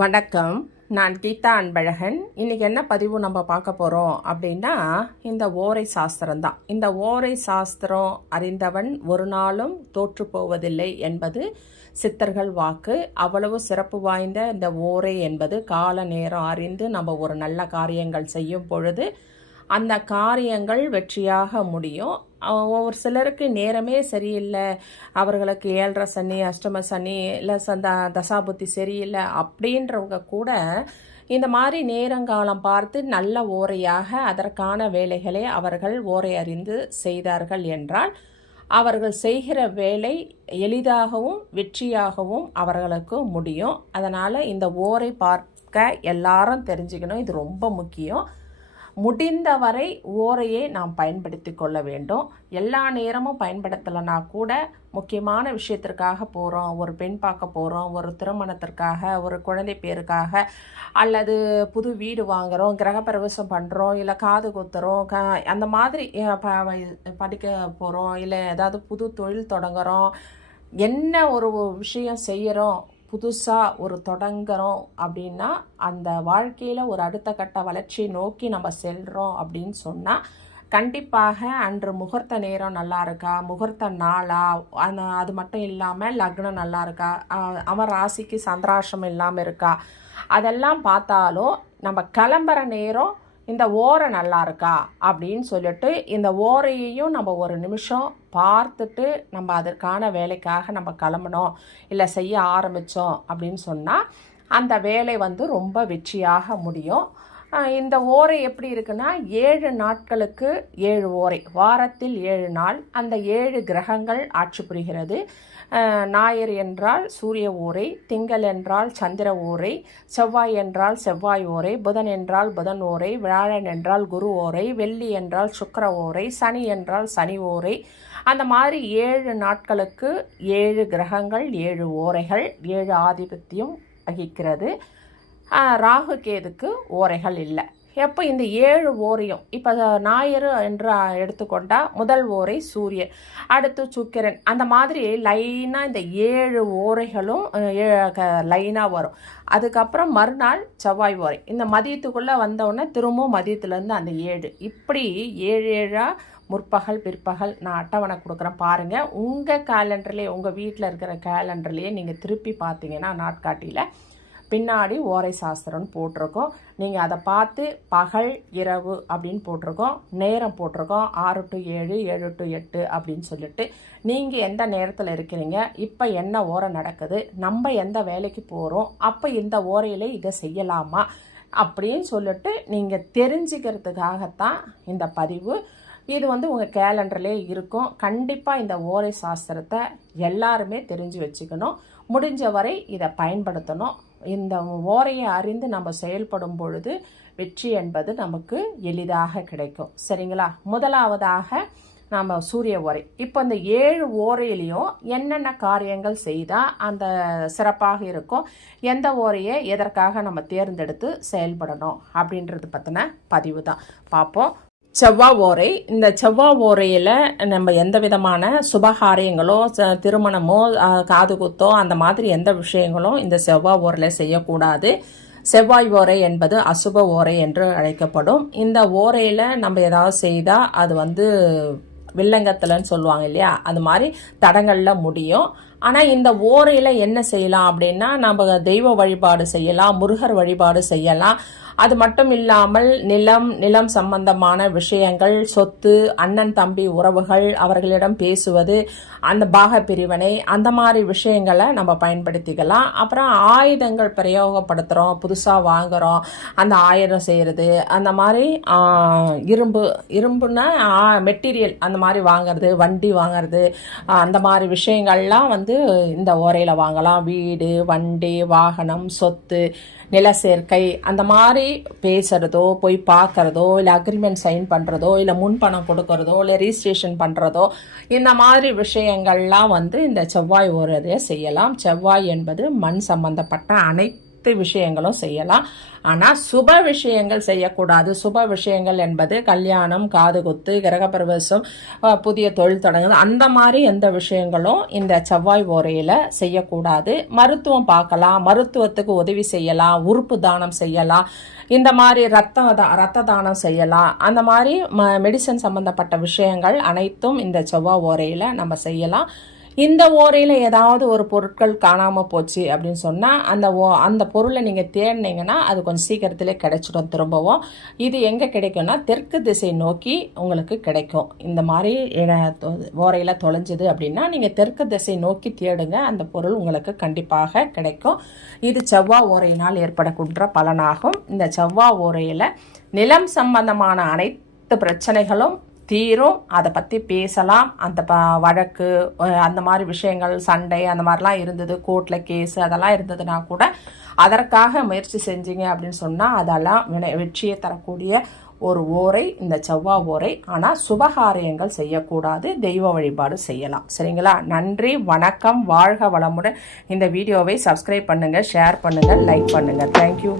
வணக்கம். நான் கீதா அன்பழகன். இன்றைக்கி என்ன பதிவு நம்ம பார்க்க போகிறோம் அப்படின்னா இந்த ஓரை சாஸ்திரம் தான். இந்த ஓரை சாஸ்திரம் அறிந்தவன் ஒரு நாளும் தோற்று போவதில்லை என்பது சித்தர்கள் வாக்கு. அவ்வளவு சிறப்பு வாய்ந்த இந்த ஓரை என்பது கால நேரம் அறிந்து நம்ம ஒரு நல்ல காரியங்கள் செய்யும் பொழுது அந்த காரியங்கள் வெற்றியாக முடியும். ஒவ்வொரு சிலருக்கு நேரமே சரியில்லை. அவர்களுக்கு ஏழரை சனி அஷ்டம சனி இல்லை சந்த தசாபுத்தி சரியில்லை அப்படின்றவங்க கூட இந்த மாதிரி நேரங்காலம் பார்த்து நல்ல ஓரையாக அதற்கான வேலைகளை அவர்கள் ஓரை அறிந்து செய்தார்கள் என்றால் அவர்கள் செய்கிற வேலை எளிதாகவும் வெற்றியாகவும் அவர்களுக்கு முடியும். அதனால் இந்த ஓரை பார்க்க எல்லாரும் தெரிஞ்சுக்கணும். இது ரொம்ப முக்கியம். முடிந்தவரை ஓரையே நாம் பயன்படுத்தி கொள்ள வேண்டும். எல்லா நேரமும் பயன்படுத்தலைனா கூட முக்கியமான விஷயத்திற்காக போகிறோம் ஒரு பெண் பார்க்க போகிறோம் ஒரு திருமணத்திற்காக ஒரு குழந்தை பேருக்காக அல்லது புது வீடு வாங்குகிறோம் கிரகப்பிரவேசம் பண்ணுறோம் இல்லை காது குத்துறோம் க அந்த மாதிரி ப- படிக்க போகிறோம் இல்லை ஏதாவது புது தொழில் தொடங்குறோம். என்ன ஒரு விஷயம் செய்கிறோம் புதுசாக ஒரு தொடங்குறோம் அப்படின்னா அந்த வாழ்க்கையில் ஒரு அடுத்த கட்ட வளர்ச்சியை நோக்கி நம்ம செல்கிறோம் அப்படின்னு சொன்னால் கண்டிப்பாக அன்று முகூர்த்த நேரம் நல்லா இருக்கா முகூர்த்த நாளா அந்த அது மட்டும் இல்லாமல் லக்னம் நல்லா இருக்கா அவன் ராசிக்கு சந்திராசம் இல்லாமல் இருக்கா அதெல்லாம் பார்த்தாலும் நம்ம கிளம்புற நேரம் இந்த ஓரை நல்லா இருக்கா அப்படின்னு சொல்லிட்டு இந்த ஓரையையும் நம்ம ஒரு நிமிஷம் பார்த்துட்டு நம்ம அதற்கான வேலைக்காக நம்ம கிளம்பணும் இல்லை செய்ய ஆரம்பித்தோம் அப்படின்னு சொன்னால் அந்த வேலை வந்து ரொம்ப வெற்றியாக முடியும். இந்த ஓரை எப்படி இருக்குன்னா ஏழு நாட்களுக்கு ஏழு ஓரை. வாரத்தில் ஏழு நாள் அந்த ஏழு கிரகங்கள் ஆட்சி புரிகிறது. ஞாயிறு என்றால் சூரிய ஓரை திங்கள் என்றால் சந்திர ஓரை செவ்வாய் என்றால் செவ்வாய் ஓரை புதன் என்றால் புதன் ஓரை வியாழன் என்றால் குரு ஓரை வெள்ளி என்றால் சுக்கர ஓரை சனி என்றால் சனி ஓரை. அந்த மாதிரி ஏழு நாட்களுக்கு ஏழு கிரகங்கள் ஏழு ஓரைகள் ஏழு ஆதிபத்தியம் வகிக்கிறது. ராகு கேதுக்கு ஓரைகள் இல்லை. எப்போ இந்த ஏழு ஓரையும் இப்போ ஞாயிறு என்று எடுத்துக்கொண்டால் முதல் ஓரை சூரியன் அடுத்து சுக்கிரன். அந்த மாதிரி லைனாக இந்த ஏழு ஓரைகளும் லைனாக வரும். அதுக்கப்புறம் மறுநாள் செவ்வாய் ஓரை. இந்த மதியத்துக்குள்ளே வந்தவுடனே திரும்பவும் மதியத்துலேருந்து அந்த ஏழு. இப்படி ஏழு ஏழாக முற்பகல் பிற்பகல் நான் அட்டவணை கொடுக்குறேன். பாருங்கள் உங்கள் கேலண்டர்லேயே உங்கள் வீட்டில் இருக்கிற கேலண்டர்லேயே நீங்கள் திருப்பி பார்த்தீங்கன்னா நாட்காட்டியில் பின்னாடி ஓரை சாஸ்திரம்னு போட்டிருக்கோம். நீங்கள் அதை பார்த்து பகல் இரவு அப்படின்னு போட்டிருக்கோம். நேரம் போட்டிருக்கோம். ஆறு டு ஏழு ஏழு டு எட்டு அப்படின்னு சொல்லிட்டு. நீங்கள் எந்த நேரத்தில் இருக்கிறீங்க? இப்போ என்ன ஓரை நடக்குது? நம்ம எந்த வேலைக்கு போகிறோம் அப்போ இந்த ஓரையில் இதை செய்யலாமா? அப்படின்னு சொல்லிட்டு நீங்கள் தெரிஞ்சுக்கிறதுக்காகத்தான் இந்த பதிவு. இது வந்து உங்கள் கேலண்டர்லேயே இருக்கும். கண்டிப்பாக இந்த ஓரை சாஸ்திரத்தை எல்லாருமே தெரிஞ்சு வச்சுக்கணும். முடிஞ்ச வரை இதை பயன்படுத்தணும். இந்த ஓரையை அறிந்து நம்ம செயல்படும் பொழுது வெற்றி என்பது நமக்கு எளிதாக கிடைக்கும். சரிங்களா? முதலாவதாக நாம் சூரிய ஓரை. இப்போ இந்த ஏழு ஓரையிலையும் என்னென்ன காரியங்கள் செய்தால் அந்த சிறப்பாக இருக்கும் எந்த ஓரையை எதற்காக நம்ம தேர்ந்தெடுத்து செயல்படணும் அப்படின்றது பற்றின பதிவு தான். பார்ப்போம். செவ்வாய் ஓரை இந்த செவ்வாய் ஓரையில் நம்ம எந்த விதமான சுபகாரியங்களோ ச- திருமணமோ காது குத்தோ அந்த மாதிரி எந்த விஷயங்களும் இந்த செவ்வாய் ஓரையில் செய்யக்கூடாது. செவ்வாய் ஓரை என்பது அசுப ஓரை என்று அழைக்கப்படும். இந்த ஓரையில் நம்ம ஏதாவது செய்தால் அது வந்து வில்லங்கத்தில்னு சொல்லுவாங்க இல்லையா? அது மாதிரி தடங்களில் முடியும். ஆனால் இந்த ஓரையில் என்ன செய்யலாம் அப்படின்னா நம்ம தெய்வ வழிபாடு செய்யலாம் முருகர் வழிபாடு செய்யலாம். அது மட்டும் இல்லாமல் நிலம் நிலம் சம்பந்தமான விஷயங்கள் சொத்து அண்ணன் தம்பி உறவுகள் அவர்களிடம் பேசுவது அந்த பாக பிரிவினை அந்த மாதிரி விஷயங்களை நம்ம பயன்படுத்திக்கலாம். அப்புறம் ஆயுதங்கள் பிரயோகப்படுத்துகிறோம் புதுசாக வாங்குகிறோம் அந்த ஆயுதம் செய்கிறது அந்த மாதிரி இரும்பு இரும்புன்னா மெட்டீரியல் அந்த மாதிரி வாங்குறது வண்டி வாங்குறது அந்த மாதிரி விஷயங்கள்லாம் வந்து வந்து இந்த ஓரையில் வாங்கலாம். வீடு வண்டி வாகனம் சொத்து நில சேர்க்கை அந்த மாதிரி பேசுகிறதோ போய் பார்க்குறதோ இல்லை அக்ரிமெண்ட் சைன் பண்ணுறதோ இல்லை முன்பணம் கொடுக்கறதோ இல்லை ரிஜிஸ்ட்ரேஷன் பண்ணுறதோ இந்த மாதிரி விஷயங்கள்லாம் வந்து இந்த செவ்வாய் ஓரையை செய்யலாம். செவ்வாய் என்பது மண் சம்பந்தப்பட்ட அனைத்து விஷயங்களும் செய்யலாம். ஆனால் சுப விஷயங்கள் செய்யக்கூடாது. சுப விஷயங்கள் என்பது கல்யாணம் காது குத்து கிரகப்பிரவேசம் புதிய தொழில் தொடங்குது அந்த மாதிரி எந்த விஷயங்களும் இந்த செவ்வாய் ஓரையில் செய்யக்கூடாது. மருத்துவம் பார்க்கலாம் மருத்துவத்துக்கு உதவி செய்யலாம் உறுப்பு தானம் செய்யலாம் இந்த மாதிரி ரத்த ரத்த தானம் செய்யலாம். அந்த மாதிரி ம மெடிசன் சம்பந்தப்பட்ட விஷயங்கள் அனைத்தும் இந்த செவ்வாய் ஓரையில் நம்ம செய்யலாம். இந்த ஓரையில் ஏதாவது ஒரு பொருட்கள் காணாமல் போச்சு அப்படின்னு சொன்னால் அந்த ஓ அந்த பொருளை நீங்கள் தேடினீங்கன்னா அது கொஞ்சம் சீக்கிரத்திலே கிடைச்சிடும் திரும்பவும். இது எங்கே கிடைக்கும்னா தெற்கு திசை நோக்கி உங்களுக்கு கிடைக்கும். இந்த மாதிரி ஓரையில் தொலைஞ்சது அப்படின்னா நீங்கள் தெற்கு திசை நோக்கி தேடுங்க. அந்த பொருள் உங்களுக்கு கண்டிப்பாக கிடைக்கும். இது செவ்வாய் ஓரையினால் ஏற்படக்கூடிய பலனாகும். இந்த செவ்வாய் ஓரையில் நிலம் சம்பந்தமான அனைத்து பிரச்சனைகளும் தீரும். அதை பற்றி பேசலாம். அந்த ப வழக்கு அந்த மாதிரி விஷயங்கள் சண்டை அந்த மாதிரிலாம் இருந்தது. கோர்ட்டில் கேஸ் அதெல்லாம் இருந்ததுன்னா கூட அதற்காக முயற்சி செஞ்சீங்க அப்படின்னு சொன்னால் அதெல்லாம் வினை வெற்றியை தரக்கூடிய ஒரு ஓரை இந்த செவ்வாய் ஓரை. ஆனால் சுபகாரியங்கள் செய்யக்கூடாது. தெய்வ வழிபாடு செய்யலாம். சரிங்களா? நன்றி வணக்கம் வாழ்க வளமுடன். இந்த வீடியோவை சப்ஸ்கிரைப் பண்ணுங்கள் ஷேர் பண்ணுங்கள் லைக் பண்ணுங்கள் தேங்க்யூ